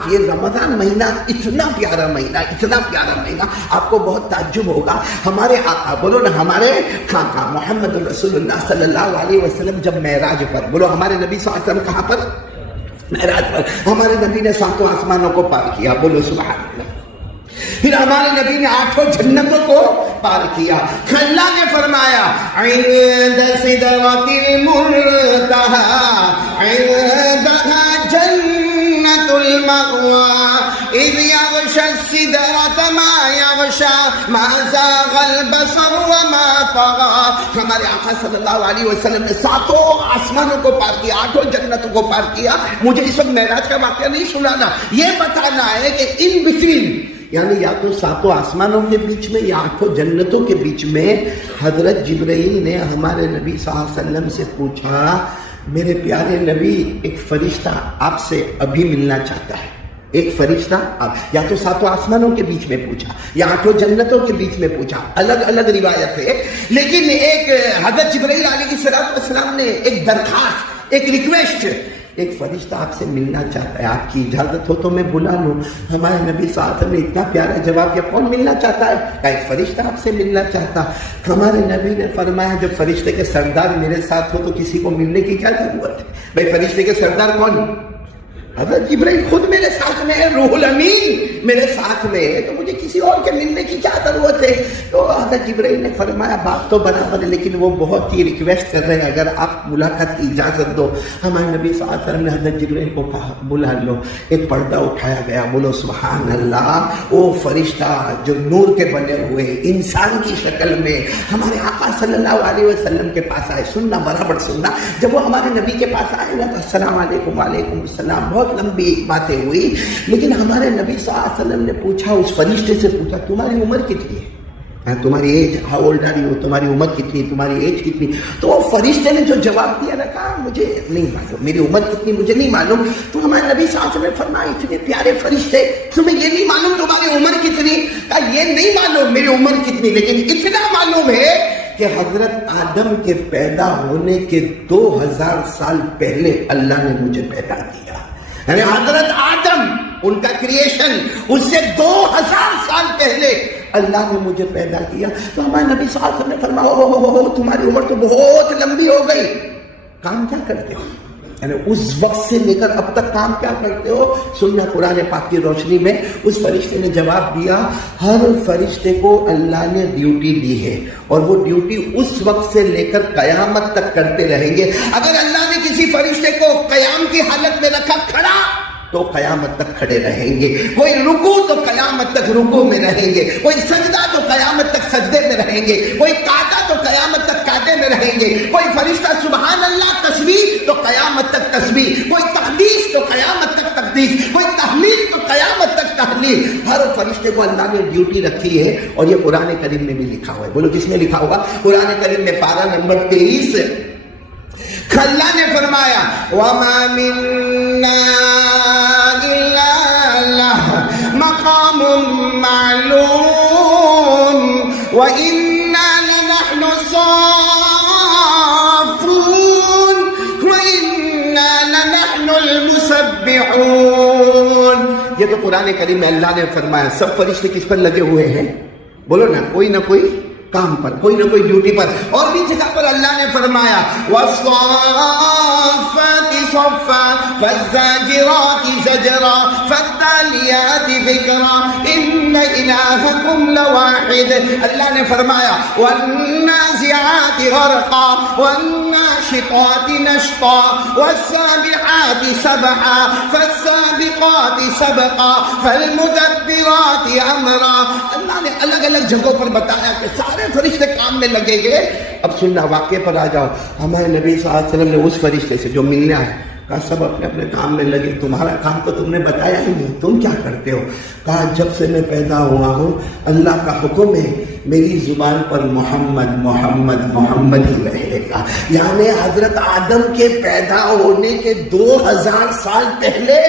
یہ رمضان مہینہ اتنا پیارا مہینہ آپ کو بہت تعجب ہوگا. ہمارے آقا بولو نا، ہمارے خاقہ محمد رسول اللہ صلی اللہ علیہ وسلم جب معراج پر، بولو ہمارے نبی صلی اللہ علیہ وسلم کہاں پر؟ معراج پر. ہمارے نبی نے 7 آسمانوں کو پار کیا، بولو سبحان اللہ. پھر ہمارے نبی نے 8 جنتوں کو پار کیا. اللہ نے فرمایا عند سدرۃ المنتہی عندها جنت المأوى اذ یغشی السدرۃ ما یغشی ما زاغ البصر وما طغى. ہمارے آقا صلی اللہ علیہ وسلم نے 7 آسمانوں کو پار کیا، 8 جنتوں کو پار کیا. مجھے اس وقت معراج کا واقعہ نہیں سنانا، یہ بتانا ہے کہ ان بٹوین، یعنی یا تو 7 آسمانوں کے بیچ میں یا 8 جنتوں کے بیچ میں حضرت جبرائیل نے ہمارے نبی صلی اللہ علیہ وسلم سے پوچھا، میرے پیارے نبی ایک فرشتہ آپ سے ابھی ملنا چاہتا ہے. ایک فرشتہ یا تو 7 آسمانوں کے بیچ میں پوچھا یا 8 جنتوں کے بیچ میں پوچھا، الگ الگ روایت ہے. لیکن ایک حضرت جبرائیل علیہ السلام نے ایک درخواست، ایک ریکویسٹ، ایک فرشتہ آپ سے ملنا چاہتا ہے، آپ کی اجازت ہو تو میں بلا لوں. ہمارے نبی صلی اللہ علیہ وسلم نے اتنا پیارا جواب دیا، کون ملنا چاہتا ہے؟ کہ ایک فرشتہ آپ سے ملنا چاہتا. ہمارے نبی نے فرمایا جب فرشتے کے سردار میرے ساتھ ہو تو کسی کو ملنے کی کیا ضرورت ہے؟ بھائی فرشتے کے سردار کون؟ حضرت جبرائیل خود میرے ساتھ میں ہے، روح الامین میرے ساتھ میں ہے، تو مجھے کسی اور کے ملنے کی کیا ضرورت ہے؟ تو حضرت جبرائیل نے فرمایا بات تو برابر ہے، لیکن وہ بہت ہی ریکویسٹ کر رہے ہیں اگر آپ ملاقات کی اجازت دو. ہمارے نبی صلی اللہ علیہ وسلم نے حضرت جبرائیل کو کہا بلا لو. ایک پردہ اٹھایا گیا، بولو سبحان اللہ. وہ فرشتہ جو نور کے بنے ہوئے انسان کی شکل میں ہمارے آقا صلی اللہ علیہ وسلم کے پاس آئے. سننا برابر سننا. جب وہ ہمارے نبی کے پاس آئے تو السلام علیکم، وعلیکم السلام، بہت لمبی باتیں ہوئی. لیکن ہمارے نبی صلی اللہ علیہ وسلم نے پوچھا، اس فرشتے سے پوچھا تمہاری عمر کتنی ہے؟ تمہاری age how old are you? تمہاری عمر کتنی، تمہاری ایج کتنی؟ تو وہ فرشتے نے جو جواب دیا نا، کہا مجھے نہیں معلوم، میری عمر کتنی مجھے نہیں معلوم. تو ہمارے نبی صلی اللہ علیہ وسلم نے فرمایا اتنے پیارے فرشتے، تمہیں یہ نہیں معلوم تمہاری عمر کتنی؟ کہا یہ نہیں معلوم میری عمر کتنی، لیکن اتنا معلوم ہے کہ حضرت آدم کے پیدا ہونے کے 2000 سال پہلے اللہ نے مجھے پیدا کیا. یعنی حضرت آدم ان کا کریشن، اس سے 2000 سال پہلے اللہ نے مجھے پیدا کیا. تو ہمارے نبی صلی اللہ علیہ وسلم نے فرمایا تمہاری عمر تو بہت لمبی ہو گئی، کام کیا کرتے ہو؟ یعنی اس وقت سے لے کر اب تک کام کیا کرتے ہو؟ سننا قرآن پاک کی روشنی میں. اس فرشتے نے جواب دیا ہر فرشتے کو اللہ نے ڈیوٹی دی ہے اور وہ ڈیوٹی اس وقت سے لے کر قیامت تک کرتے رہیں گے. اگر اللہ نے کسی فرشتے کو قیام کی حالت میں رکھا کھڑا تو قیامت تک کھڑے رہیں گے، کوئی رکوع تو قیامت تک رکوع میں رہیں گے، کوئی سجدہ تو قیامت تک سجدے میں رہیں گے، کوئی قعدہ تو قیامت تک قعدے میں رہیں گے، کوئی فرشتہ سبحان اللہ تسبیح تو قیامت تک تسبیح، کوئی تقدیس تو قیامت تک تقدیس، کوئی تحلیل تو قیامت تک تحلیل. ہر فرشتے کو اللہ نے ڈیوٹی رکھی ہے اور یہ قرآن کریم میں بھی لکھا ہوا ہے. بولو کس میں لکھا ہوگا؟ قرآن کریم میں پارہ نمبر 23 اللہ نے فرمایا وَمَا مِنَّا مقام معلوم وَإِنَّا لَنَحْنُ الصَّافُّونَ وَإِنَّا لَنَحْنُ الْمُسَبِّحُونَ. یہ تو قرآن کریم میں اللہ نے فرمایا. سب فرشتے کس پر لگے ہوئے ہیں؟ بولو نا، کوئی نہ کوئی کام پر، کوئی نہ کوئی ڈیوٹی پر. اور بھی جگہ پر اللہ نے فرمایا وَالصَّافَّاتِ صَفًّا فَالزَّاجِرَاتِ زَجْرًا فَالتَّالِيَاتِ ذِكْرًا إِنَّ إِلَٰهَكُمْ لَوَاحِدٌ. اللہ نے فرمایا وَالنَّازِعَاتِ غَرْقًا وَالنَّاشِطَاتِ نَشْطًا وَالسَّابِحَاتِ سَبْحًا فَالسَّابِقَاتِ سَبْقًا فَالْمُدَبِّرَاتِ أَمْرًا. اللہ نے الگ الگ جگہوں پر بتایا کہ سارے فرشتے کام میں لگے گے. اب سننا واقعے پر آ جاؤ. ہمارے نبی صلی اللہ علیہ وسلم نے اس فرشتے سے جو ملنا ہے کہا سب اپنے اپنے کام میں لگے، تمہارا کام تو تم نے بتایا ہی نہیں، تم کیا کرتے ہو؟ کہا جب سے میں پیدا ہوا ہوں اللہ کا حکم ہے میری زبان پر محمد محمد محمد ہی رہے. گا. یعنی حضرت آدم کے پیدا ہونے کے 2000 سال پہلے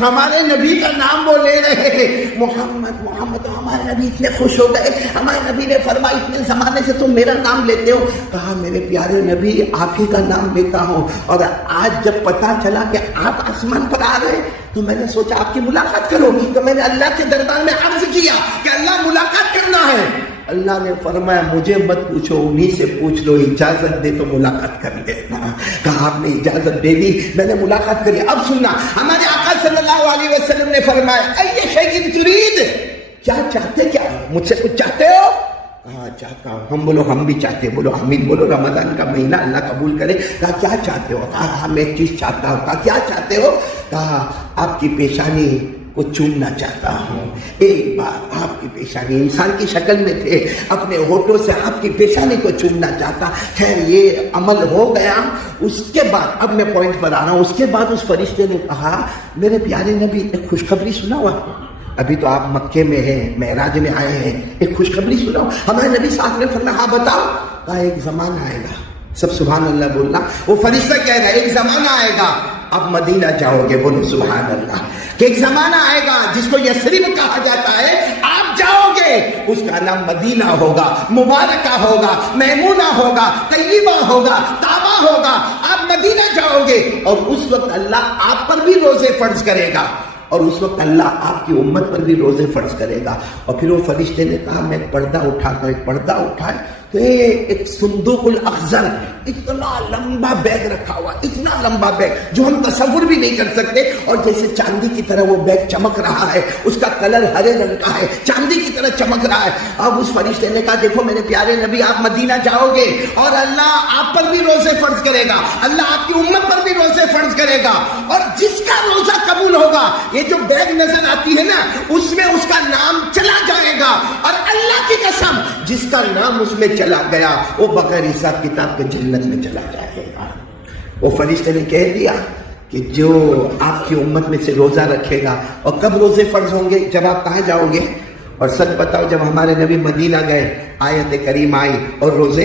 ہمارے نبی کا نام وہ لے رہے ہیں, محمد محمد. ہمارے نبی اتنے خوش ہو گئے. ہمارے نبی نے فرمایا اتنے زمانے سے تم میرا نام لیتے ہو. کہا میرے پیارے نبی آپ ہی کا نام لیتا ہوں, اور آج جب پتا چلا کہ آپ آسمان پر آ رہے تو میں نے سوچا آپ کی ملاقات کرو. تو میں نے اللہ کے دربار میں عرض کیا کہ اللہ ملاقات کرنا ہے. اللہ نے فرمایا مجھے مت پوچھو, انہی سے پوچھ لو, اجازت دے تو ملاقات کر لینا. کہا آپ نے اجازت دے دی, میں نے ملاقات کری. اب سننا, ہمارے آقا صلی اللہ علیہ وسلم نے فرمایا اے شیء ترید, کیا چاہتے, کیا مجھ سے کچھ چاہتے ہو؟ کہا چاہتا ہوں. ہم بولو ہم بھی چاہتے, بولو حمید بولو, رمضان کا مہینہ اللہ قبول کرے. کہا کیا چاہتے ہو؟ کہا میں ایک چیز چاہتا ہوں. کہا کیا چاہتے ہو؟ کہا آپ کی پیشانی کو چومنا چاہتا ہوں. ایک بار آپ کی پیشانی, انسان کی شکل میں تھے, اپنے ہونٹوں سے آپ کی پیشانی کو چومنا چاہتا. خیر یہ عمل ہو گیا. اس کے بعد اب میں پوائنٹ پر آ رہا ہوں. اس کے بعد اس فرشتے نے کہا میرے پیارے نبی ایک خوشخبری سناؤ. ابھی تو آپ مکے میں ہیں, معراج میں آئے ہیں, ایک خوشخبری سناؤ. ہمارے نبی صاحب نے فرمایا ہاں بتاؤ. کہا ایک زمانہ آئے گا, سب سبحان اللہ بولنا. وہ فرشتہ کہہ رہا ہے ایک زمانہ آئے گا آپ مدینہ جاؤ گے, بولو سبحان اللہ. کہ ایک زمانہ آئے گا جس کو یثرب کہا جاتا ہے, آپ جاؤ گے, اس کا نام مدینہ ہوگا, مبارکہ ہوگا, میمونہ ہوگا, طیبہ ہوگا, طابہ ہوگا. آپ مدینہ جاؤ گے اور اس وقت اللہ آپ پر بھی روزے فرض کرے گا, اور اس وقت اللہ آپ کی امت پر بھی روزے فرض کرے گا. اور پھر وہ فرشتے نے کہا میں پردہ اٹھا کر, پردہ اٹھائے تو ایک صندوق الاخضر, اتنا لمبا بیگ رکھا ہوا, اتنا لمبا بیگ جو ہم تصور بھی نہیں کر سکتے, اور جیسے چاندی کی طرح وہ بیگ چمک رہا ہے, اس کا کلر ہرے رنگ کا ہے, چاندی کی طرح چمک رہا ہے. اب اس فرشتے نے کہا دیکھو میرے پیارے نبی آپ مدینہ جاؤ گے اور اللہ آپ پر بھی روزے فرض کرے گا, اللہ آپ کی امت پر بھی روزے فرض کرے گا, اور جس کا روزہ قبول ہوگا, یہ جو بیگ نظر آتی ہے نا اس میں اس کا نام چلا جائے گا, اور اللہ کی قسم جس کا نام اس میں چلا گیا وہ بغیر حساب کتاب کے جنت میں چلا جائے گا. وہ فرشتے نے کہہ دیا کہ جو آپ کی امت میں سے روزہ رکھے گا. اور کب روزے فرض ہوں گے؟ جب آپ کہاں جاؤ گے؟ اور سچ بتاؤ, جب ہمارے نبی مدینہ گئے آیت کریم آئی اور روزے,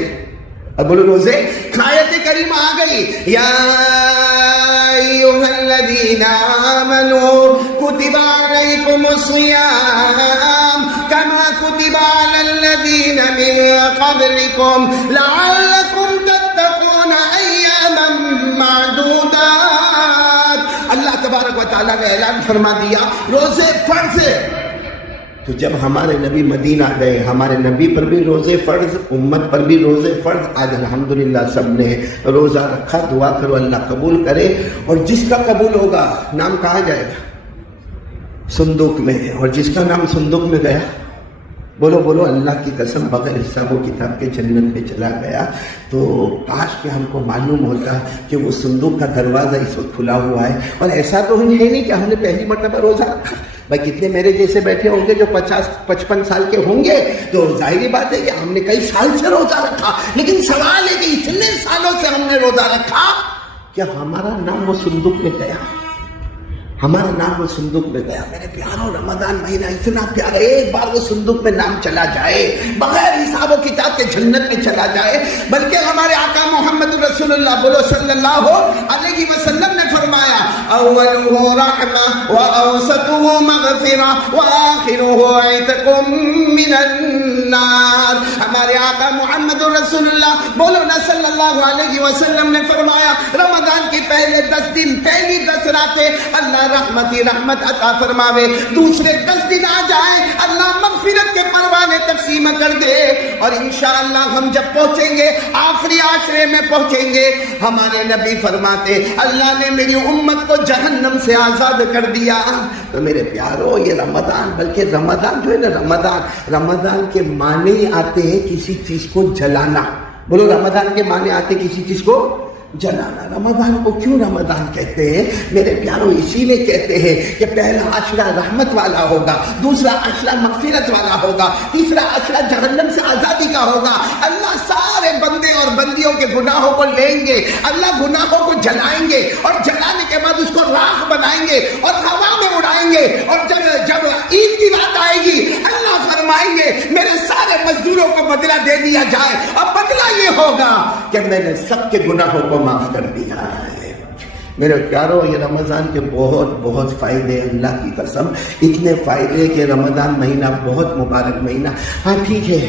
اب بولو روزے, آیت کریم آ گئی یا ایھا الذین آمنوا کتب علیکم الصیام کما کتب علی الذین من قبلکم لعلکم تتقون ایاما معدودات. اللہ تبارک و تعالیٰ نے اعلان فرما دیا روزے فرض. تو جب ہمارے نبی مدینہ گئے, ہمارے نبی پر بھی روزے فرض, امت پر بھی روزے فرض. آج الحمدللہ سب نے روزہ رکھا. دعا کرو اللہ قبول کرے. اور جس کا قبول ہوگا نام کہاں جائے گا؟ صندوق میں. اور جس کا نام صندوق میں گیا, بولو بولو اللہ کی قسم بغیر حساب و کتاب کے جنت میں چلا گیا. تو کاش کہ ہم کو معلوم ہوتا کہ وہ صندوق کا دروازہ اس وقت کھلا ہوا ہے. اور ایسا تو ہے نہیں کہ ہم نے پہلی مرتبہ روزہ رکھا. بھائی کتنے میرے جیسے بیٹھے ہوں گے جو 50-55 سال کے ہوں گے, تو ظاہری بات ہے کہ ہم نے کئی سال سے روزہ رکھا. لیکن سوال ہے کہ اتنے سالوں سے ہم نے روزہ رکھا, کیا ہمارا نام وہ صندوق میں گیا؟ ہمارا نام وہ صندوق میں گیا. میرے پیاروں, رمضان مہینہ اتنا پیارا, ایک بار وہ صندوق میں نام چلا جائے, بغیر حساب و کتاب کے جنت میں چلا جائے. بلکہ ہمارے آقا محمد رسول اللہ بولو صلی اللہ علیہ وسلم نے فرمایا اولہ رحمہ واوسطہ مغفرہ وآخرہ عتق من النار. ہمارے آقا محمد رسول اللہ بولو نا صلی اللہ علیہ وسلم نے فرمایا رمضان کے پہلے 10 دن, پہلی 10 راتیں اللہ رحمت ہی رحمت عطا فرماوے, دوسرے 10 دن آ جائیں اللہ مغفرت کے پروانے تقسیم کر دے. اور انشاءاللہ ہم جب پہنچیں گے آخری عشرے میں پہنچیں گے, ہمارے نبی فرماتے اللہ نے میری امت کو جہنم سے آزاد کر دیا. تو میرے پیارو یہ رمضان, بلکہ رمضان جو ہے نا, رمضان کے معنی آتے ہیں کسی چیز کو جلانا. بولو رمضان کے معنی آتے کسی چیز کو جلانا. رمضان کو کیوں رمضان کہتے ہیں میرے پیاروں؟ اسی لیے کہتے ہیں کہ پہلا عشرہ رحمت والا ہوگا, دوسرا عشرہ مغفرت والا ہوگا, تیسرا عشرہ جہنم سے آزادی کا ہوگا. اللہ سارے بندے اور بندیوں کے گناہوں کو لیں گے, اللہ گناہوں کو جلائیں گے, اور جلانے کے بعد اس کو راکھ بنائیں گے اور ہوا میں اڑائیں گے. اور جب عید کی رات آئے گی اللہ فرمائیں گے میرے سارے مزدوروں کو بدلہ دے دیا جائے، اب بدلہ یہ ہوگا کہ میں نے سب کے گناہوں کو معاف کر دیا ہے۔ میرے پیارو، یہ رمضان کے بہت بہت فائدے، اللہ کی قسم اتنے فائدے کہ رمضان مہینہ بہت مبارک مہینہ۔ ہاں ٹھیک ہے،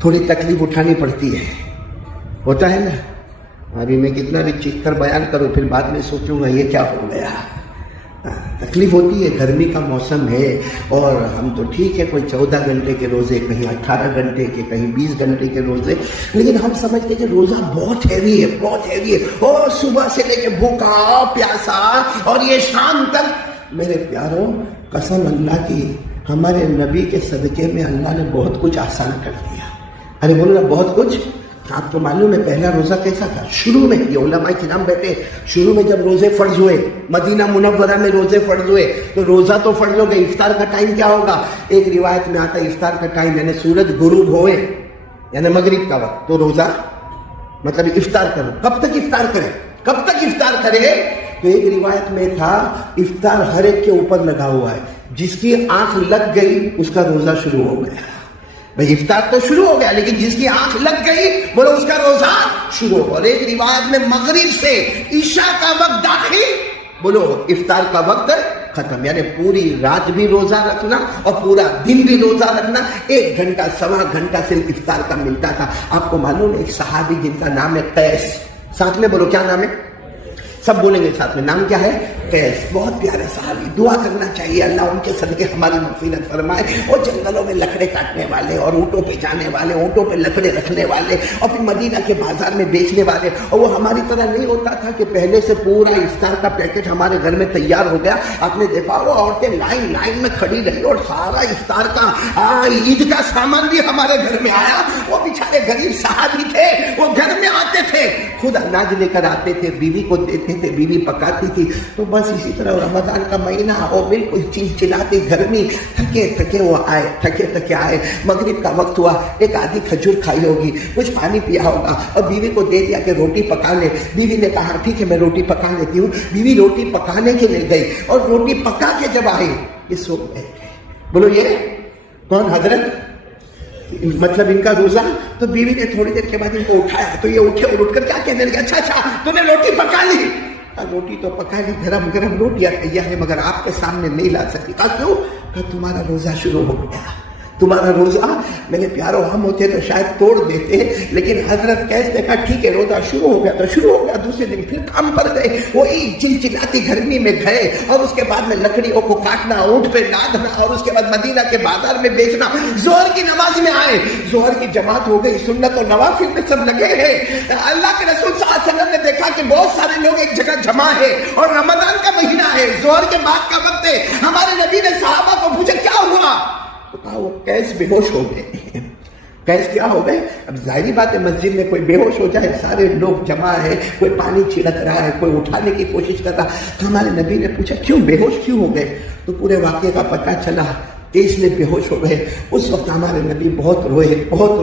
تھوڑی تکلیف اٹھانی پڑتی ہے، ہوتا ہے نا۔ ابھی میں کتنا بھی چیخ کر بیان کروں، پھر بعد میں سوچوں گا یہ کیا ہو گیا۔ تکلیف ہوتی ہے، گرمی کا موسم ہے، اور ہم تو ٹھیک ہے کوئی 14 گھنٹے کے روزے، کہیں 18 گھنٹے کے، کہیں 20 گھنٹے کے روزے، لیکن ہم سمجھتے کہ روزہ بہت ہیوی ہے، بہت ہیوی ہے، اور صبح سے لے کے بھوکا پیاسا اور یہ شام تک۔ میرے پیاروں، قسم اللہ کی، ہمارے نبی کے صدقے میں اللہ نے بہت کچھ آسان کر دیا۔ ارے بولو نا، بہت کچھ۔ آپ کو معلوم ہے پہلا روزہ کیسا تھا؟ شروع میں یہ علماء کرام بیٹھے، شروع میں جب روزے فرض ہوئے، مدینہ منورہ میں روزے فرض ہوئے، تو روزہ تو فرض ہو گئے، افطار کا ٹائم کیا ہوگا؟ ایک روایت میں آتا ہے افطار کا ٹائم یعنی سورج غروب ہوئے، یعنی مغرب کا وقت، تو روزہ مطلب افطار کرو۔ کب تک افطار کرے؟ کب تک افطار کرے؟ تو ایک روایت میں تھا افطار ہر ایک کے اوپر لگا ہوا ہے، جس کی آنکھ لگ گئی اس کا روزہ شروع ہو گیا۔ بھئی افطار تو شروع ہو گیا، لیکن جس کی آنکھ لگ گئی بولو اس کا روزہ شروع ہو۔ اور ایک روایت میں مغرب سے عشاء کا وقت داخل، بولو افطار کا وقت ختم، یعنی پوری رات بھی روزہ رکھنا اور پورا دن بھی روزہ رکھنا۔ 1 گھنٹہ سوا گھنٹہ صرف افطار کا ملتا تھا۔ آپ کو معلوم ہے ایک صحابی جن کا نام ہے قیس، ساتھ میں بولو کیا نام ہے؟ سب بولیں گے ساتھ میں، نام کیا ہے؟ قیس۔ بہت پیارے صحابی، دعا کرنا چاہیے اللہ ان کے صدقے ہماری مغفرت فرمائے۔ اور جنگلوں میں لکڑے کاٹنے والے اور اونٹوں پہ جانے والے، اونٹوں پہ لکڑے رکھنے والے، اور پھر مدینہ کے بازار میں بیچنے والے۔ اور وہ ہماری طرح نہیں ہوتا تھا کہ پہلے سے پورا افطار کا پیکٹ ہمارے گھر میں تیار ہو گیا۔ آپ نے دیکھا وہ عورتیں لائن میں کھڑی رہی اور سارا افطار کا عید کا سامان بھی ہمارے گھر میں آیا۔ وہ بیچارے غریب صحابی تھے، وہ گھر میں آتے تھے، خود اناج لے کر آتے تھے، بیوی کو دیتے تھے، بیوی پکاتی تھی۔ تو بس اسی طرح رمضان کا مہینہ اور بالکل چلچلاتی گرمی، تھکے وہ آئے، تھکے آئے، مغرب کا وقت ہوا، ایک آدھی کھجور کھائی ہوگی، کچھ پانی پیا ہوگا، اور بیوی کو دے دیا کہ روٹی پکا لے۔ بیوی نے کہا ٹھیک ہے میں روٹی پکا لیتی ہوں۔ بیوی روٹی پکانے کے لیے گئی، اور روٹی پکا کے جب آئی یہ سو گئے۔ بولو یہ کون؟ حضرت، مطلب ان کا روزہ۔ تو بیوی نے تھوڑی دیر کے بعد ان کو اٹھایا، تو یہ اٹھے اور اٹھ کر کیا کہنے لگے؟ اچھا تو نے روٹی پکا لی؟ روٹی تو پکا لی، گرم روٹیاں تیار ہے، مگر آپ کے سامنے نہیں لا سکتی۔ کہا کیوں؟ کہ تمہارا روزہ شروع ہو گیا، تمہارا روزہ۔ میرے پیاروں، ہم ہوتے تو شاید توڑ دیتے، لیکن حضرت کیسے دیکھا ٹھیک ہے روزہ شروع ہو گیا تو شروع ہو گیا۔ دوسرے دن پھر کام پر گئے، وہی چلچلاتی گرمی میں گئے، اور اس کے بعد میں لکڑیوں کو کاٹنا، اونٹ پہ لادنا، اور اس کے بعد مدینہ کے بازار میں بیچنا۔ ظہر کی نماز میں آئے، ظہر کی جماعت ہو گئی، سنت اور نوافل میں سب لگے ہیں۔ اللہ کے رسول صلی اللہ علیہ وسلم نے دیکھا کہ بہت سارے لوگ ایک جگہ جمع ہے، اور رمضان کا مہینہ ہے، ظہر کے بعد کا وقت ہے۔ ہمارے نبی نے صحابہ کو پوچھا کیا ہوا؟ تو کہا وہ قیس بے ہوش ہو گئے۔ قیس کیا ہو گئے؟ اب ظاہری بات ہے مسجد میں کوئی بے ہوش ہو جائے، سارے لوگ جمع ہے، کوئی پانی چھڑک رہا ہے، کوئی اٹھانے کی کوشش کر رہا۔ تو ہمارے نبی نے پوچھا کیوں بے ہوش کیوں ہو گئے؟ تو پورے واقعے کا پتہ چلا کہ اس لیے بے ہوش ہو گئے۔ اس وقت ہمارے نبی بہت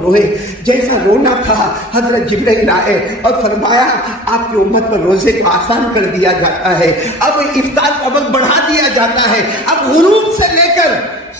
روئے۔ جیسا رونا تھا، حضرت جبرائیل آئے اور فرمایا آپ کی امت پر روزے کو آسان کر دیا جاتا ہے، اب افطار کا وقت بڑھا دیا جاتا ہے، اب غروب سے لے کر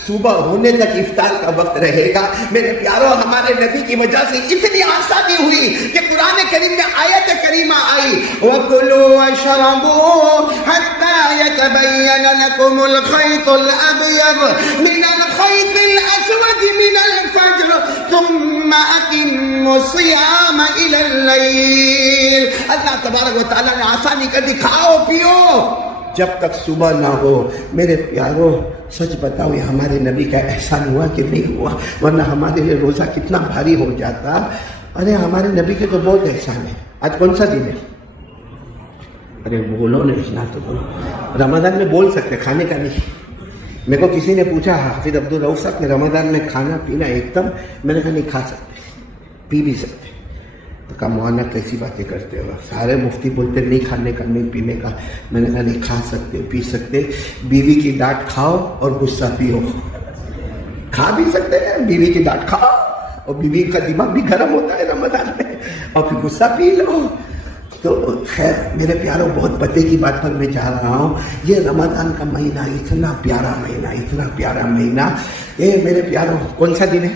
صبح ہونے تک افطار کا وقت رہے گا۔ میرے پیاروں، ہمارے نبی کی وجہ سے اتنی آسانی ہوئی کہ قرآن کریم میں آیت کریمہ آئی وَكُلُوا وَاشْرَبُوا حَتَّى يَتَبَيَّنَ لَكُمُ الْخَيْطُ الْأَبْيَضُ مِنَ الْخَيْطِ الْأَسْوَدِ مِنَ الْفَجْرِ ثُمَّ أَتِمُّوا الصِّيَامَ إِلَى اللَّيْلِ۔ اللہ تبارک و تعالیٰ نے آسانی کر دی، کھاؤ پیو جب تک صبح نہ ہو۔ میرے پیاروں، سچ بتاؤ یہ ہمارے نبی کا احسان ہوا کہ نہیں ہوا؟ ورنہ ہمارے لیے روزہ کتنا بھاری ہو جاتا۔ ارے ہمارے نبی کے تو بہت احسان ہے۔ آج کون سا دن ہے؟ ارے بولو نہیں، تو بولو۔ رمضان میں بول سکتے، کھانے کا نہیں۔ میرے کو کسی نے پوچھا حافظ عبدالرؤف صاحب نے رمضان میں کھانا پینا ایک دم، میں نے کہا نہیں کھا سکتے، پی بھی سکتے۔ تو کہا مولانا کیسی باتیں کرتے ہو؟ سارے مفتی بولتے نہیں کھانے کا نہیں پینے کا۔ میں نے کہا نہیں کھا سکتے پی سکتے، بیوی کی ڈانٹ کھاؤ اور غصہ پیو۔ کھا بھی سکتے ہیں، بیوی کی ڈانٹ کھاؤ، اور بیوی کا دماغ بھی گرم ہوتا ہے رمضان میں، اور پھر غصہ پی لو۔ تو خیر میرے پیاروں، بہت پتے کی بات پر میں جا رہا ہوں۔ یہ رمضان کا مہینہ اتنا پیارا مہینہ، اتنا پیارا مہینہ۔ یہ میرے پیاروں کون سا دن ہے؟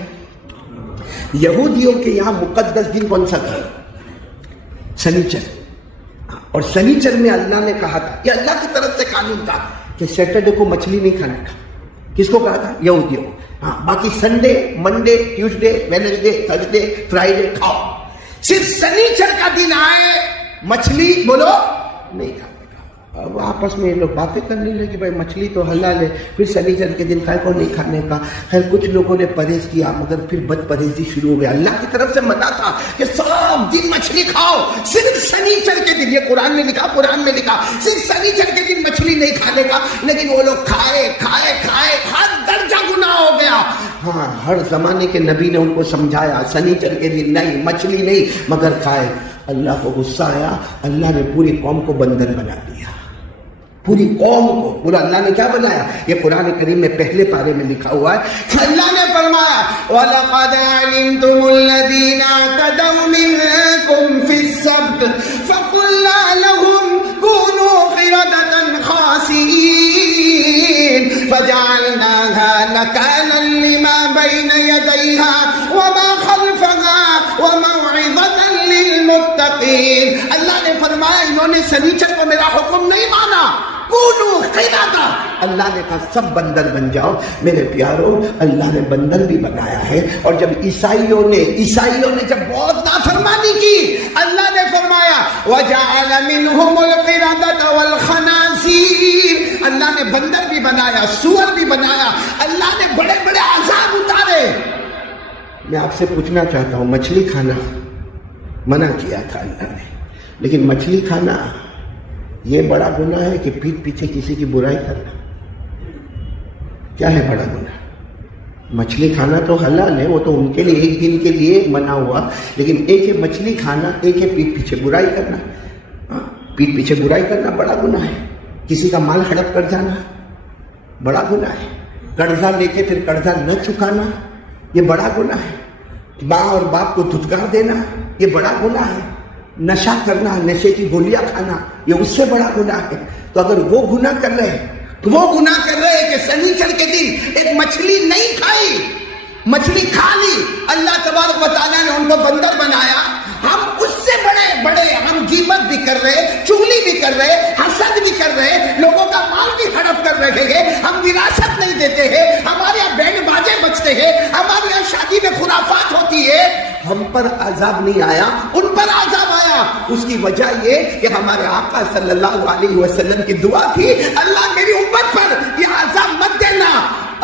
یہودیوں کے یہاں مقدس دن کون سا تھا؟ سنیچر. اور سنیچر میں اللہ نے کہا تھا، یہ اللہ کی طرف سے قانون تھا کہ سیٹرڈے کو مچھلی نہیں کھانے کا. کس کو کہا تھا؟ یہودیوں کو. ہاں، باقی Sunday, Monday, Tuesday, Wednesday, Thursday, Friday کھاؤ. صرف سنیچر کا دن آئے مچھلی بولو نہیں کھانے کا. اب آپس میں لوگ باتیں کرنے لگے کہ بھائی مچھلی تو حلال ہے، پھر سنیچر کے دن کھائے کو نہیں کھانے کا. خیر کچھ لوگوں نے پرہیز کیا مگر پھر بد پرہیزی شروع ہو گیا. اللہ کی طرف سے منع تھا کہ سب دن مچھلی کھاؤ، صرف سنیچر کے دن. یہ قرآن میں لکھا صرف سنیچر کے دن مچھلی نہیں کھانے کا. لیکن وہ لوگ کھائے ہر درجہ گناہ ہو گیا. ہاں، ہر زمانے کے نبی نے ان کو سمجھایا سنیچر کے دن نہیں، مچھلی نہیں، مگر کھائے. اللہ کو غصہ آیا، اللہ نے پوری قوم کو بندر بنا دیا. پوری قوم کو پورا اللہ نے کیا بنایا؟ یہ قرآن کریم میں پہلے پارے میں لکھا ہوا ہے. اللہ نے فرمایا وَلَقَدْ عَلِمْتُمُ الَّذِينَ اعْتَدَوْا مِنكُمْ فِي السَّبْتِ فَقُلْنَا لَهُمْ كُونُوا قِرَدَةً خَاسِئِينَ فَجَعَلْنَاهَا نَكَالًا لِمَا بَيْنَ يَدَيْهَا وَمَا خَلْفَهَا وَمَوْعِظَةً لِلْمُتَّقِينَ. اللہ نے فرمایا انہوں نے سنیچر کو میرا حکم نہیں مانا. کونو قردہ، اللہ نے کہا سب بندر بن جاؤ. میرے پیاروں، اللہ نے بندر بھی بنایا ہے. اور جب عیسائیوں نے جب بہت نافرمانی کی، اللہ نے فرمایا وَجَعَلَ مِنْهُمُ الْقِرَدَةَ وَالْخَنَازِيرَ. اللہ نے بندر بھی بنایا، سور بھی بنایا. اللہ نے بڑے بڑے عذاب اتارے. میں آپ سے پوچھنا چاہتا ہوں، مچھلی کھانا منع کیا تھا اللہ نے، لیکن مچھلی کھانا یہ بڑا گناہ ہے کہ پیٹھ پیچھے کسی کی برائی کرنا؟ کیا ہے بڑا گناہ؟ مچھلی کھانا تو حلال ہے، وہ تو ان کے لیے ایک دن کے لیے منع ہوا. لیکن ایک ہے مچھلی کھانا، ایک ہے پیٹھ پیچھے برائی کرنا. پیٹھ پیچھے برائی کرنا بڑا گناہ ہے. کسی کا مال ہڑپ کر جانا بڑا گناہ ہے. قرضہ لے کے پھر قرضہ نہ چکانا یہ بڑا گناہ ہے. ماں اور باپ کو دھتکار دینا یہ بڑا گناہ ہے. نشہ کرنا، نشے کی گولیاں کھانا یہ اس سے بڑا گناہ ہے. تو اگر وہ گناہ کر رہے ہیں کہ سنیچر کے دن ایک مچھلی نہیں کھائی، مچھلی کھا لی، اللہ تبارک و تعالیٰ نے ان کو بندر بنایا. ہم اس سے بڑے ہم غیبت بھی کر رہے، چغلی بھی کر رہے، حسد بھی کر رہے، لوگوں کا مال بھی ہڑپ کر رہے ہیں. ہم وراثت نہیں دیتے ہیں، ہمارے یہاں بینڈ باجے بجتے ہیں، ہمارے یہاں شادی میں خرافات ہوتی ہے. ہم پر عذاب نہیں آیا، ان پر عذاب آیا. اس کی وجہ یہ کہ ہمارے آقا صلی اللہ علیہ وسلم کی دعا تھی، اللہ میری امت پر یہ عذاب مت دینا.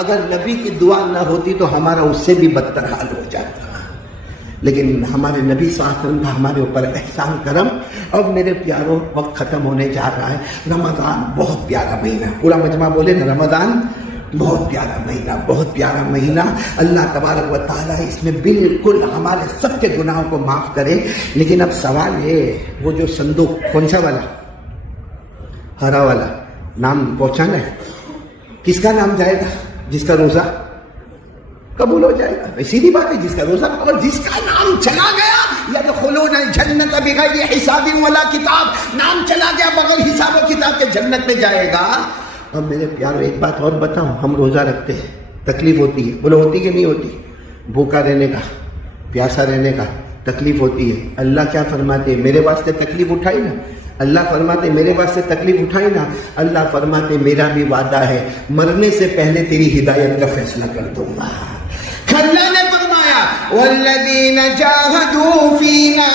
اگر نبی کی دعا نہ ہوتی تو ہمارا اس سے بھی بدتر حال ہو جاتا. لیکن ہمارے نبی صلی اللہ علیہ وسلم کا ہمارے اوپر احسان کرم. اور میرے پیاروں، وقت ختم ہونے جا رہا ہے. رمضان بہت پیارا مہینہ، پورا مجمع بولے نا، رمضان بہت پیارا مہینہ. اللہ تبارک و تعالیٰ اس میں بالکل ہمارے سب کے گناہوں کو معاف کرے. لیکن اب سوال ہے، وہ جو صندوق کون سا والا؟ ہرا والا نام پہنچانا ہے. کس کا نام جائے گا؟ جس کا روزہ قبول ہو جائے گا. سیدھی بات ہے، جس کا روزہ. اور جس کا نام چلا گیا یدخلون الجنت بغیر حساب ولا کتاب، نام چلا گیا بغیر حساب و کتاب کے جنت میں جائے گا. اور میرے پیاروں ایک بات اور بتاؤں، ہم روزہ رکھتے ہیں، تکلیف ہوتی ہے، بولو ہوتی کہ نہیں ہوتی؟ بھوکا رہنے کا، پیاسا رہنے کا تکلیف ہوتی ہے. اللہ کیا فرماتے ہیں؟ میرے واسطے تکلیف اٹھائی نا. اللہ فرماتے میرے واسطے تکلیف اٹھائی نا. اللہ فرماتے میرا بھی وعدہ ہے مرنے سے پہلے تیری ہدایت کا فیصلہ کر دوں گا. اللہ نے فرمایا والذین جاہدوا فینا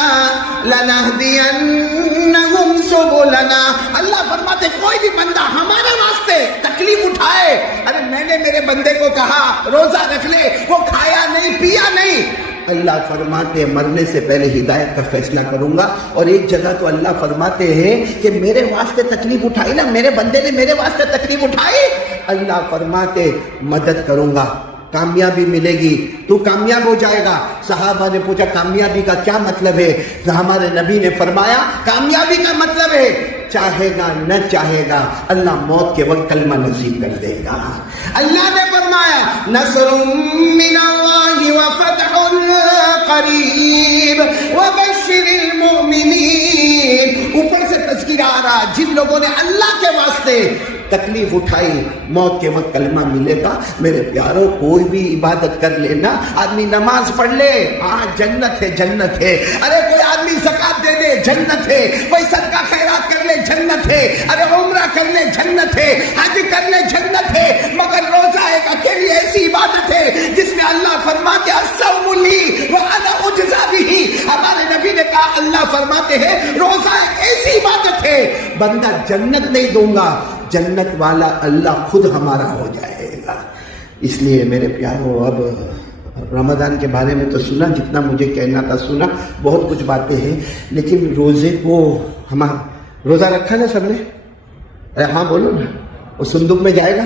لنہدینہم سبلنا. اللہ فرماتے کوئی بھی بندہ ہمارے واسطے تکلیف اٹھائے، ارے میں نے میرے بندے کو کہا روزہ رکھ لے، وہ کھایا نہیں پیا نہیں، اللہ فرماتے مرنے سے پہلے ہدایت کا فیصلہ کروں گا. اور ایک جگہ تو اللہ فرماتے ہیں کہ میرے واسطے تکلیف اٹھائی نا، میرے بندے نے میرے واسطے تکلیف اٹھائی، اللہ فرماتے مدد کروں گا، کامیابی ملے گی، تو کامیاب ہو جائے گا. صحابہ نے پوچھا کامیابی کا کیا مطلب ہے؟ تو ہمارے نبی نے فرمایا کامیابی کا مطلب ہے چاہے گا نہ چاہے گا اللہ موت کے وقت کلمہ نصیب کر دے گا. اللہ نے فرمایا نصر من اللہ وفتح قریب وبشر المؤمنین. اوپر سے تذکرہ آ رہا جن لوگوں نے اللہ کے واسطے تکلیف اٹھائی, موت کے وقت کلمہ ملے گا. میرے پیاروں, کوئی بھی عبادت کر لینا, آدمی نماز پڑھ لے, ہاں جنت ہے, جنت ہے. ارے کوئی آدمی زکات دے دے, جنت ہے. کوئی صدقہ خیرات کر لے, جنت ہے. ارے عمرہ کر لے, جنت ہے. حج کر لے, جنت ہے. مگر روزہ ایک اکیلی ایسی عبادت ہے جس میں اللہ فرماتے الصوم لی وانا اجزا بہ. ہمارے نبی نے کہا, اللہ فرماتے ہیں روزہ ایسی عبادت ہے بندہ جنت نہیں دوں گا, جنت والا اللہ خود ہمارا ہو جائے گا. اس لیے میرے پیاروں, اب رمضان کے بارے میں تو سنا, جتنا مجھے کہنا تھا سنا, بہت کچھ باتیں ہیں. لیکن روزے کو ہمارا روزہ رکھا نا سب نے؟ ارے ہاں بولو نا. وہ صندوق میں جائے گا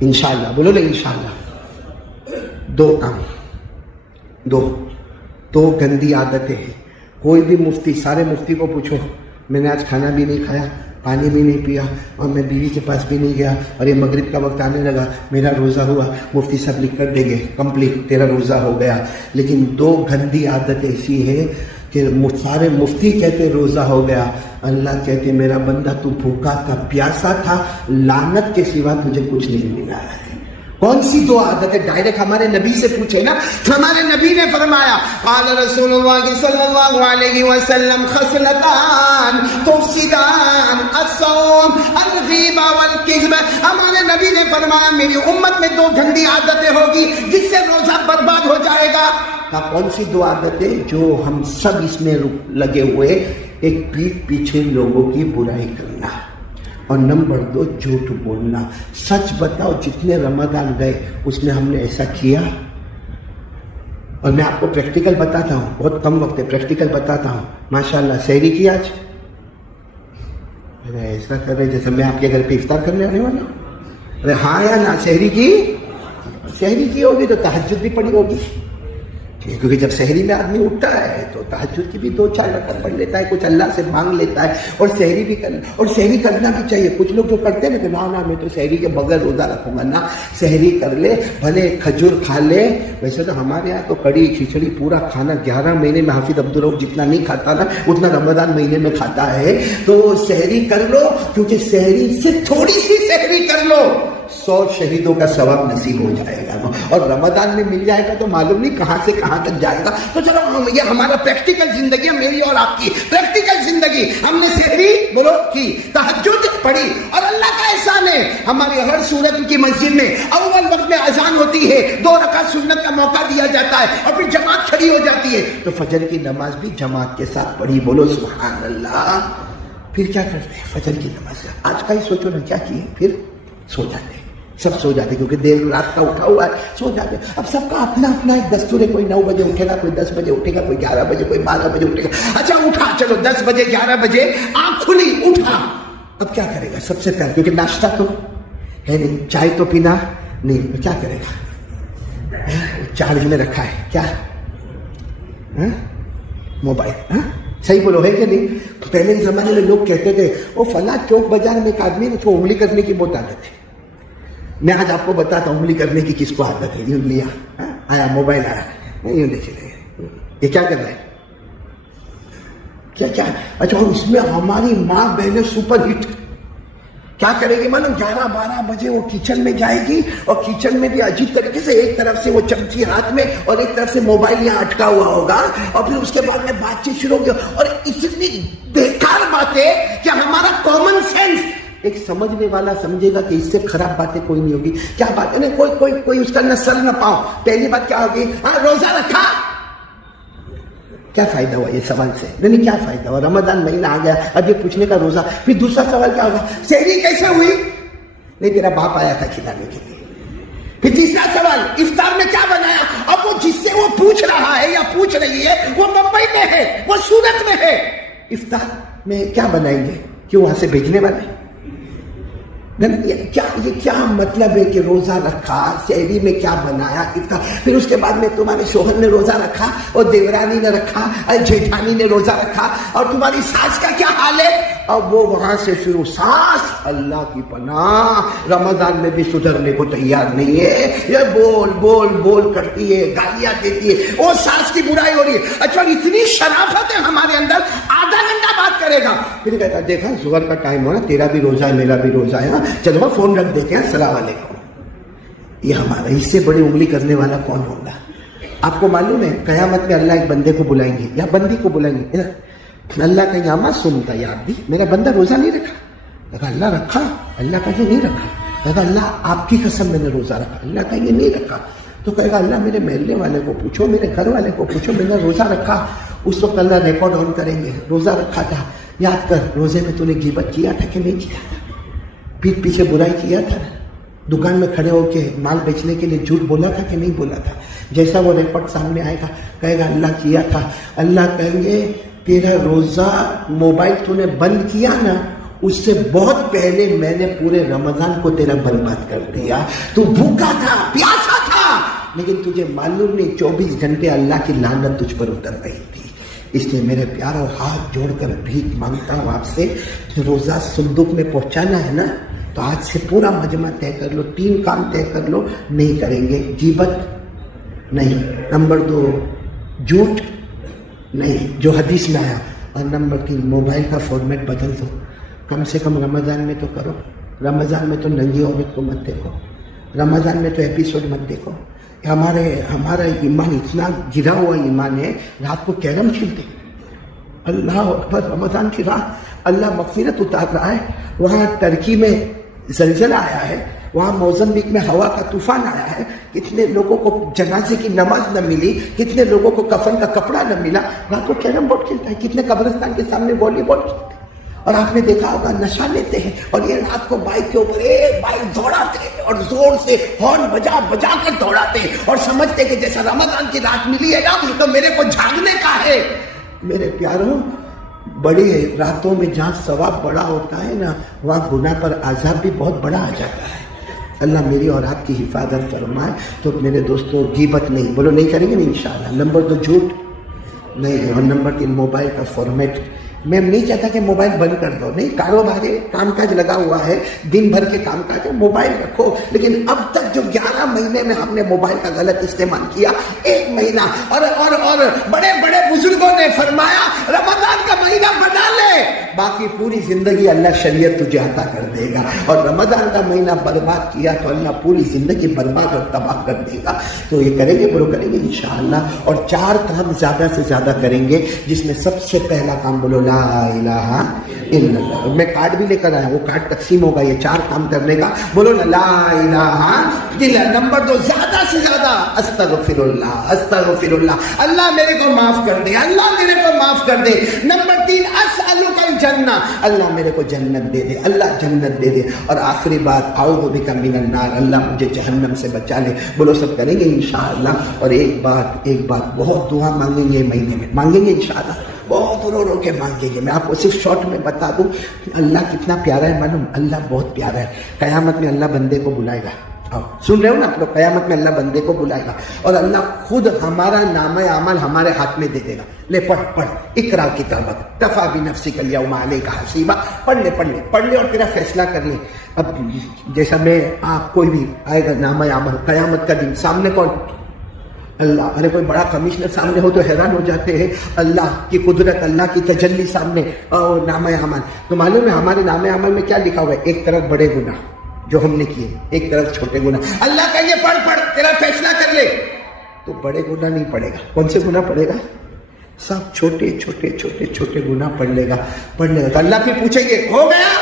انشاءاللہ, بولو نا انشاءاللہ. دو کام, دو گندی عادتیں ہیں. کوئی بھی مفتی, سارے مفتی کو پوچھو, میں نے آج کھانا بھی نہیں کھایا, پانی بھی نہیں پیا, اور میں بیوی کے پاس بھی نہیں گیا, اور یہ مغرب کا وقت آنے لگا, میرا روزہ ہوا. مفتی صاحب لکھ کر دیں گے کمپلیٹ, تیرا روزہ ہو گیا. لیکن دو گندی عادت ایسی ہے کہ سارے مفتی کہتے روزہ ہو گیا, اللہ کہتے میرا بندہ تو بھوکا تھا, پیاسا تھا, لعنت کے سوا تجھے کچھ نہیں ملا ہے. کون سی دو عادتیں؟ ڈائریکٹ ہمارے نبی سے پوچھے نا. ہمارے نبی نے فرمایا, قال رسول اللہ صلی اللہ علیہ وسلم خصلتان تفسدان الصوم الغیبہ والکذب. ہمارے نبی نے فرمایا میری امت میں دو گندی عادتیں ہوگی جس سے روزہ برباد ہو جائے گا. کون سی دو عادتیں جو ہم سب اس میں لگے ہوئے؟ ایک پیٹھ پیچھے لوگوں کی برائی کرنا, اور نمبر 2 جھوٹ بولنا. سچ بتاؤ, جتنے رمضان گئے اس میں ہم نے ایسا کیا؟ اور میں آپ کو پریکٹیکل بتاتا ہوں, بہت کم وقت ہے, پریکٹیکل بتاتا ہوں. ماشاءاللہ سحری کی آج؟ ارے ایسا کر رہے جیسے میں آپ کے گھر پہ افطار کرنے آنے والا ہوں. ارے ہاں یا نا, سحری کی ہوگی تو تہجد بھی پڑھی ہوگی, کیونکہ جب سحری میں آدمی اٹھتا ہے تو تہجد کی بھی 2-4 رکعت پڑھ لیتا ہے, کچھ اللہ سے مانگ لیتا ہے, اور سحری بھی کرنا, اور سحری کرنا بھی چاہیے. کچھ لوگ جو کرتے ہیں نا کہ نا میں تو سحری کے بغیر روزہ رکھوں گا, نا سحری کر لے, بھلے کھجور کھا لے. ویسے تو ہمارے یہاں تو کڑی کھچڑی پورا کھانا 11 مہینے میں حافظ عبدالرؤف جتنا نہیں کھاتا نا اتنا رمضان مہینے میں کھاتا ہے. تو سحری کر لو, کیونکہ سحری سے تھوڑی سی سحری کر لو 100 شہیدوں کا ثواب نصیب ہو جائے گا, اور رمضان میں مل جائے گا تو معلوم نہیں کہاں سے کہاں تک جائے گا. تو چلو یہ ہمارا پریکٹیکل زندگی ہے, میری اور آپ کی پریکٹیکل زندگی. ہم نے سحری بولو کی, تہجد پڑھی, اور اللہ کا احسان ہے ہماری ہر سورت کی مسجد میں اول وقت میں اذان ہوتی ہے, 2 رکعت سنت کا موقع دیا جاتا ہے, اور پھر جماعت کھڑی ہو جاتی ہے. تو فجر کی نماز بھی جماعت کے ساتھ پڑھی, بولو سبحان اللہ. پھر کیا کرتے ہیں فجر کی نماز؟ آج کا ہی سوچو نا کیا کیے, پھر سو جاتے ہیں, سب سو جاتے کیونکہ دیر رات کا اٹھا ہوا ہے, سو جاتے. اب سب کا اپنا اپنا ایک دستور ہے, کوئی 9 بجے اٹھے گا, کوئی 10 بجے اٹھے گا, کوئی 11 بجے, کوئی 12 بجے اٹھے گا. اچھا اٹھا, چلو 10 بجے 11 بجے آنکھ کھلی, اٹھا, اب کیا کرے گا؟ سب سے پہلے کیونکہ ناشتہ تو ہے نہیں, چائے تو پینا نہیں, تو کیا کرے گا؟ چارج میں رکھا ہے کیا؟ موبائل. صحیح بولو ہے کہ نہیں؟ پہلے زمانے میں لوگ کہتے تھے وہ فلاں چوک بازار میں ایک آدمی کو انگلی کرنے کی بہت عادت ہے. میں آج آپ کو بتاتا ہوں انگلی کرنے کی کس کو عادت ہے. انگلیاں آیا, موبائل آیا, یوں لے چلے, یہ کیا کر رہا ہے؟ کیا اچھا, اور اس میں ہماری ماں بہنیں سپر ہٹ کیا کرے گی معلوم؟ 11-12 بجے وہ کچن میں جائے گی, اور کچن میں بھی عجیب طریقے سے ایک طرف سے وہ چمچی ہاتھ میں اور ایک طرف سے موبائل یہاں اٹکا ہوا ہوگا, اور پھر اس کے بعد میں بات چیت شروع ہوگی, اور اتنی بیکار باتیں کہ ہمارا کامن سینس ایک سمجھنے والا سمجھے گا کہ اس سے خراب باتیں کوئی نہیں ہوگی. کیا بات ہے نا, کوئی اس کا نہ سر نہ پاؤں. پہلی بات کیا ہوگی؟ ہاں روزہ رکھا, کیا فائدہ ہوا یہ سوال سے؟ نہیں کیا فائدہ ہوا؟ رمضان مہینہ آ گیا, اب یہ پوچھنے کا روزہ. پھر دوسرا سوال کیا ہوگا؟ سحری کیسے ہوئی؟ نہیں تیرا باپ آیا تھا کھلانے کے لیے. پھر تیسرا سوال, افطار میں کیا بنایا؟ اب وہ جس سے وہ پوچھ رہا ہے یا پوچھ رہی ہے وہ ممبئی میں ہے, وہ سورت میں ہے, افطار میں کیا بنائیں گے؟ کیوں وہاں سے بھیجنے والے؟ یہ کیا مطلب ہے کہ روزہ رکھا, سحری میں کیا بنایا, افطار, پھر اس کے بعد میں تمہارے شوہر نے روزہ رکھا, اور دیورانی نے رکھا, اور جیٹھانی نے روزہ رکھا, اور تمہاری ساس کا کیا حال ہے؟ اب وہ وہاں سے شروع, ساس اللہ کی پناہ رمضان میں بھی سدھرنے کو تیار نہیں ہے, یہ بول بول بول کرتی ہے, گالیاں دیتی ہے, وہ ساس کی برائی ہو رہی ہے. اچھا اتنی شرافت ہے ہمارے اندر, آدھا گھنٹہ بات کرے گا، پھر کہتا دیکھا ظہر کا ٹائم ہو نا، تیرا بھی روزہ ہے میرا بھی روزہ ہے، چلو فون رکھ دیتے ہیں، السلام علیکم۔ یہ ہمارا اس سے بڑی انگلی کرنے والا کون ہوگا؟ آپ کو معلوم ہے قیامت میں اللہ ایک بندے کو بلائیں گے یا بندی کو بلائیں گے، اللہ کا یامہ سنتا یا آپ بھی، میرا بندہ روزہ نہیں رکھا، کہا اللہ رکھا، اللہ کا یہ نہیں رکھا، کہا اللہ آپ کی قسم میں نے روزہ رکھا، اللہ کا یہ نہیں رکھا، تو کہے گا اللہ میرے محلے والے کو پوچھو، میرے گھر والے کو پوچھو، میں نے روزہ رکھا۔ اس وقت اللہ ریکارڈ آن کریں گے، روزہ رکھا تھا، یاد کر روزے میں تو نے غیبت کیا تھا کہ نہیں کیا تھا، پیٹھ پیچھے برائی کیا تھا، دکان میں کھڑے ہو کے مال بیچنے کے لیے جھوٹ بولا تھا کہ نہیں بولا تھا۔ جیسا وہ ریکارڈ سامنے آئے گا کہے گا اللہ کیا تھا، اللہ کہیں گے تیرا روزہ موبائل تو نے بند کیا نا، اس سے بہت پہلے میں نے پورے رمضان کو تیرا برباد کر دیا، تو بھوکا تھا پیاسا تھا لیکن تجھے معلوم نہیں 24 گھنٹے اللہ کی لعنت تجھ پر اتر رہی تھی۔ اس لیے میرے پیاروں ہاتھ جوڑ کر بھیک مانگتا ہوں آپ سے، روزہ صندوق میں پہنچانا ہے نا تو آج سے پورا مجمع طے کر لو، 3 کام طے کر لو، نہیں کریں گے، غیبت نہیں، نمبر 2 جھوٹ نہیں جو حدیث میں آیا، اور نمبر 3 موبائل کا فارمیٹ بدل دو، کم سے کم رمضان میں تو کرو، رمضان میں تو ننگی عورت کو مت دیکھو، رمضان میں تو ایپیسوڈ مت دیکھو۔ ہمارا ایمان اتنا گرا ہوا ایمان ہے، رات کو کیرم کھیلتے، اللہ اکبر، رمضان کی رات اللہ مغفرت اتار رہا ہے، وہاں ترکی میں زلزلہ آیا ہے، وہاں موزمبیق میں ہوا کا طوفان آیا ہے، کتنے لوگوں کو جنازے کی نماز نہ ملی، کتنے لوگوں کو کفن کا کپڑا نہ ملا، رات کو کیرم بورڈ کھیلتا ہے، کتنے قبرستان کے سامنے والی بال کھیلتے ہیں، اور آپ نے دیکھا ہوگا نشہ لیتے ہیں اور یہ رات کو بائک کے اوپر ایک بائک دوڑاتے ہیں اور زور سے ہارن بجا بجا کر دوڑاتے ہیں اور سمجھتے کہ جیسا رمضان کی رات ملی ہے نا تو میرے کو جھاگنے کا ہے۔ میرے پیاروں، بڑی راتوں میں جہاں ثواب بڑا ہوتا ہے نا وہاں گناہ پر عذاب بھی بہت بڑا آ جاتا ہے۔ اللہ میری اور آپ کی حفاظت فرمائے۔ تو میرے دوستوں غیبت نہیں، بولو نہیں کریں گے نہیں انشاءاللہ۔ نمبر 2 جھوٹ نہیں، اور نمبر 3 موبائل کا فارمیٹ۔ میں نہیں چاہتا کہ موبائل بند کر دو، نہیں، کاروبار ہے، کام کاج لگا ہوا ہے، دن بھر کے کام کاج ہے، موبائل رکھو، لیکن اب تک جو 11 مہینے میں ہم نے موبائل کا غلط استعمال کیا، 1 مہینہ اور بڑے بڑے بزرگوں نے فرمایا رمضان کا مہینہ بنا لے، باقی پوری زندگی اللہ شریعت تجھے عطا کر دے گا، اور رمضان کا مہینہ برباد کیا تو اللہ پوری زندگی برباد اور تباہ کر دے گا۔ تو یہ کریں گے، بولو کریں گے انشاءاللہ، اور 4 کام زیادہ سے زیادہ کریں گے، جس میں سب سے پہلا کام بولو لا الہ الا اللہ۔ میں کارڈ بھی لے کر آیا، وہ کارڈ تقسیم ہوگا، یہ 4 کام کرنے کا، بولو نا لا الہ الا اللہ۔ نمبر 2 زیادہ سے زیادہ استغفر اللہ، استغفر اللہ، اللہ میرے کو معاف کر دے، اللہ میرے کو معاف کر دے۔ نمبر 3 اسألک الجنہ، اللہ میرے کو جنت دے دے، اللہ جنت دے دے۔ اور آخری بات اعوذ بک من النار، اللہ مجھے جہنم سے بچا لے۔ بولو سب کریں گے انشاءاللہ۔ اور ایک بات بہت دعا مانگیں گے مہینے میں، مانگیں گے انشاءاللہ، بہت رو رو کے مانگیں گے۔ میں آپ کو صرف شارٹ میں بتا دوں اللہ کتنا پیارا ہے، معلوم، اللہ بہت پیارا ہے۔ قیامت میں اللہ بندے کو بلائے گا، سن رہے ہو نا آپ لوگ، قیامت میں اللہ بندے کو بلائے گا اور اللہ خود ہمارا نامہ اعمال ہمارے ہاتھ میں دے دے گا، لے پڑھ اقرا کتابک کفی بنفسک الیوم علیک حسیبا، پڑھ لے اور تیرا فیصلہ کر لے۔ اب جیسا میں آپ کوئی بھی آئے گا نامہ اعمال قیامت کا دن، سامنے کون؟ اللہ۔ ارے کوئی بڑا کمشنر سامنے ہو تو حیران ہو جاتے ہیں، اللہ کی قدرت، اللہ کی تجلی سامنے اور نامہ اعمال۔ تو معلوم ہے ہمارے نامہ اعمال میں کیا لکھا ہوا ہے؟ ایک طرف بڑے گناہ جو ہم نے کیے، ایک طرف چھوٹے گناہ۔ اللہ کہیے پڑھ تیرا فیصلہ کر لے، تو بڑے گناہ نہیں پڑے گا۔ کون سے گناہ پڑے گا؟ سب چھوٹے چھوٹے گناہ پڑھ لے گا تو اللہ پھر پوچھیں گے ہو گیا؟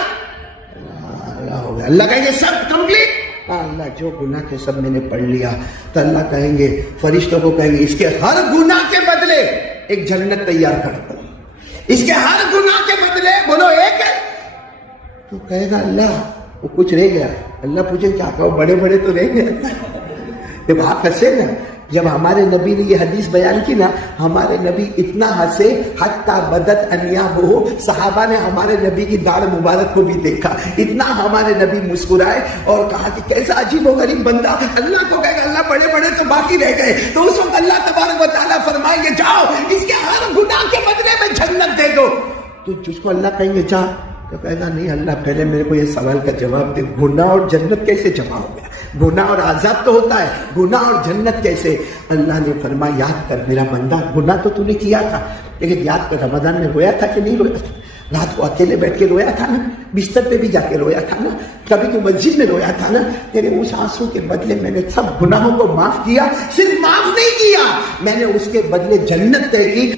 اللہ ہو گیا۔ اللہ کہیں گے سب کمپلیٹ؟ اللہ جو گناہ کے سب میں نے پڑھ لیا۔ تو اللہ کہیں گے، فرشتوں کو کہیں گے اس کے ہر گناہ کے بدلے ایک جنت تیار کرتا ہوں، اس کے ہر گناہ کے بدلے بولو ایک ہے۔ تو کہے گا اللہ وہ کچھ رہ گیا۔ اللہ پوچھے کیا کہو؟ بڑے تو رہ گئے۔ جب آپ ہنسے نا، جب ہمارے نبی نے یہ حدیث بیان کی نا، ہمارے نبی اتنا ہنسے حتی بدت انیابہ، صحابہ نے ہمارے نبی کی داڑھ مبارک کو بھی دیکھا، اتنا ہمارے نبی مسکرائے اور کہا کہ کیسا عجیب و غریب بندہ۔ اللہ کو کہے گا اللہ بڑے تو باقی رہ گئے، تو اس وقت اللہ تبارک و تعالیٰ فرمائیں گے جاؤ اس کے ہر گناہ کے بدلے میں جنت دے دو۔ تو جس کو اللہ کہیں گے جا تو کہنا نہیں اللہ پہلے میرے کو یہ سوال کا جواب دے، گناہ اور جنت کیسے جمع ہو گیا؟ گناہ اور عذاب تو ہوتا ہے، گناہ اور جنت کیسے؟ اللہ نے فرمایا یاد کر میرا بندہ، گناہ تو نے کیا تھا لیکن یاد کر رمضان میں رویا تھا کہ نہیں رویا تھا؟ رات کو اکیلے بیٹھ کے رویا تھا نا، بستر پہ بھی جا کے رویا تھا نا، کبھی تو مسجد میں رویا تھا نا؟ تیرے اس آنسو کے بدلے میں نے سب گناہوں کو معاف کیا، صرف معاف نہیں کیا، میں نے اس کے بدلے جنت طے کی۔